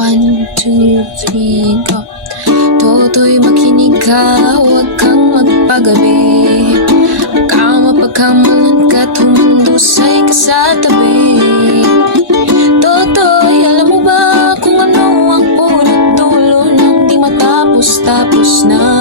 1, 2, 3, go. Toto'y makinig ka, huwag kang magpagabi. Baka mapagkamalan ka't humandusay ka sa tabi. Toto'y alam mo ba kung ano ang punot dulo ng di matapos-tapos na